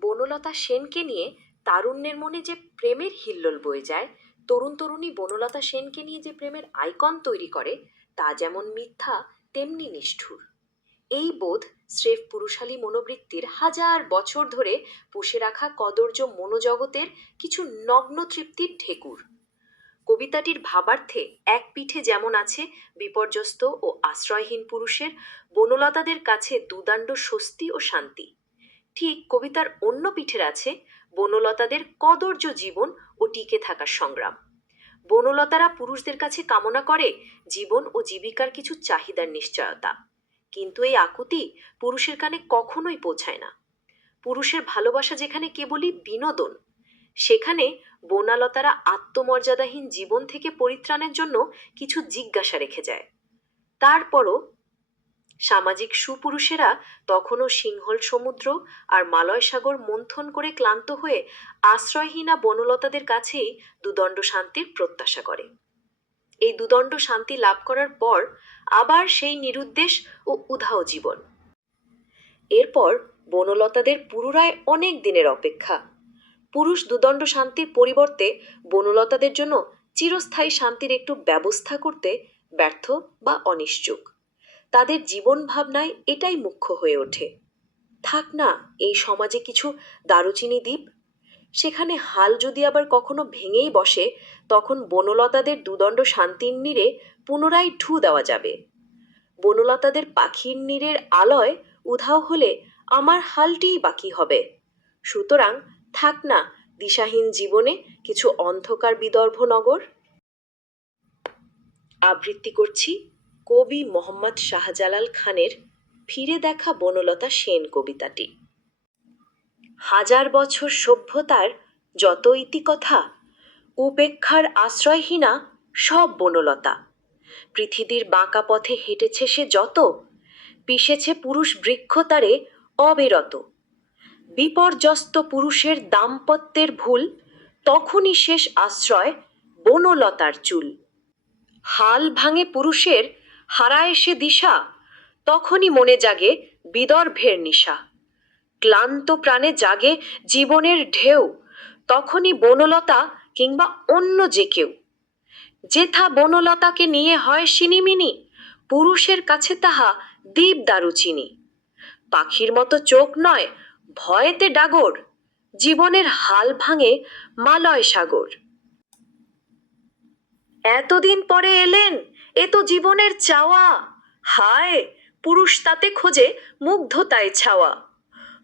বনলতা সেনকে নিয়ে তারুণ্যের মনে যে প্রেমের হিল্লোল বয়ে যায়, তরুণ তরুণী বনলতা সেনকে নিয়ে যে প্রেমের আইকন তৈরি করে, তা যেমন মিথ্যা, তেমনি নিষ্ঠুর। এই বোধ স্রেফ পুরুষালী মনোবৃত্তির হাজার বছর ধরে পুষে রাখা কদর্য মনোজগতের কিছু নগ্ন তৃপ্তির ঢেকুর। কবিতাটির ভাবার্থে এক পিঠে যেমন আছে বিপর্যস্ত ও আশ্রয়হীন পুরুষের, বনলতাদের কাছে দুদাণ্ড স্বস্তি ও শান্তি। ঠিক কবিতার অন্য পিঠের আছে, বনলতাদের কদর্য জীবন ও টিকে থাকার সংগ্রাম। বনলতারা পুরুষদের কাছে কামনা করে জীবন ও জীবিকার কিছু চাহিদার নিশ্চয়তা। কিন্তু এই আকুতি পুরুষের কানে কখনোই পৌঁছায় না। পুরুষের ভালোবাসা যেখানে কেবলই বিনোদন, সেখানে বনালতারা আত্মমর্যাদাহীন জীবন থেকে পরিত্রাণের জন্য কিছু জিজ্ঞাসা রেখে যায়। তারপরও সামাজিক সুপুরুষেরা তখনও সিংহল সমুদ্র আর মালয় সাগর মন্থন করে ক্লান্ত হয়ে আশ্রয়হীনা বনলতাদের কাছেই দুদণ্ড শান্তির প্রত্যাশা করে। এই দুদণ্ড শান্তি লাভ করার পর আবার সেই নিরুদ্দেশ ও উধাও জীবন। এরপর বনলতাদের পুরুরায় অনেক দিনের অপেক্ষা। পুরুষ দুদণ্ড শান্তির পরিবর্তে বনলতাদের জন্য চিরস্থায়ী শান্তির একটু ব্যবস্থা করতে ব্যর্থ বা অনিশ্চুক। তাদের জীবন ভাবনায় এটাই মুখ্য হয়ে ওঠে। থাক না, এই সমাজে কিছু দারুচিনি দ্বীপ। সেখানে হাল যদি আবার কখনো ভেঙেই বসে, তখন বনলতাদের দুদণ্ড শান্তির নীড়ে পুনরায় ঢু দেওয়া যাবে। বনলতাদের পাখির নীরের আলয় উধাও হলে আমার হালটিই বাকি হবে। সুতরাং থাক না, দিশাহীন জীবনে কিছু অন্ধকার বিদর্ভ নগর। আবৃত্তি করছি কবি মোহাম্মদ শাহজালাল খানের ফিরে দেখা বনলতা সেন কবিতাটি। হাজার বছর সভ্যতার যত ইতিকথা, উপেক্ষার আশ্রয়হীনা সব বনলতা। পৃথিবীর বাঁকা পথে হেঁটেছে সে যত, পিষেছে পুরুষ বৃক্ষতারে অবিরত। বিপর্যস্ত পুরুষের দাম্পত্যের ভুল, তখনই শেষ আশ্রয় বনলতার চুল। হাল ভাঙে পুরুষের হারায় সে দিশা, তখনই মনে জাগে বিদর্ভের নিশা। ক্লান্ত প্রাণে জাগে জীবনের ঢেউ, তখনই বনলতা কিংবা অন্য যে কেউ। যেথা বনলতাকে নিয়ে হয় সিনিমিনি পুরুষের কাছে তাহা দ্বীপ দারুচিনি পাখির মতো চোখ নয়, ভয়েতে ডাগর, জীবনের হাল ভাঙে মালয় সাগর এতদিন পরে এলেন, এ তো জীবনের চাওয়া। হায়, পুরুষ তাতে খোঁজে মুগ্ধতায় ছাওয়া।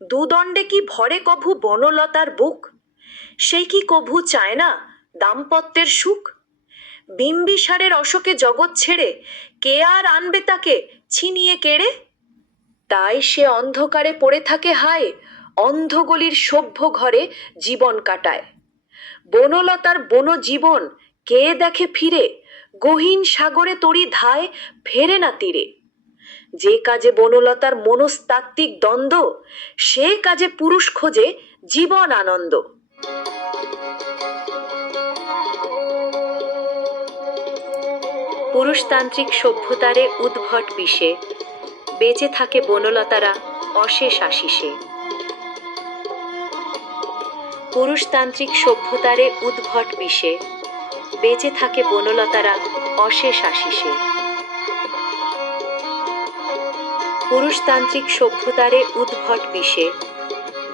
দুদণ্ডে কি ভরে কভু বনলতার বুক? সেই কি কভু চায় না দাম্পত্যের সুখ? বিম্বিসারের অশোকে জগৎ ছেড়ে কে আর আনবে তাকে ছিনিয়ে কেড়ে? তাই সে অন্ধকারে পড়ে থাকে হায়, অন্ধগলির সভ্য ঘরে জীবন কাটায়। বনলতার বন জীবন কে দেখে ফিরে? গহীন সাগরে তরি ধায় ফেরে না তীরে। যে কাজে বনলতার মনস্তাত্ত্বিক দ্বন্দ্ব, সে কাজে পুরুষ খোঁজে জীবন আনন্দ। পুরুষতান্ত্রিক সভ্যতারে উদ্ভট বিষে, বেঁচে থাকে বনলতারা অশেষ আশিসে। পুরুষতান্ত্রিক সভ্যতারে উদ্ভট বিষে বেঁচে থাকে বনলতারা অশেষ আশিসে। পুরুষতান্ত্রিক সভ্যতারে উদ্ভট বিষে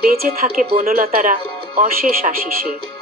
বেঁচে থাকে বনলতারা অশেষ আশিসে।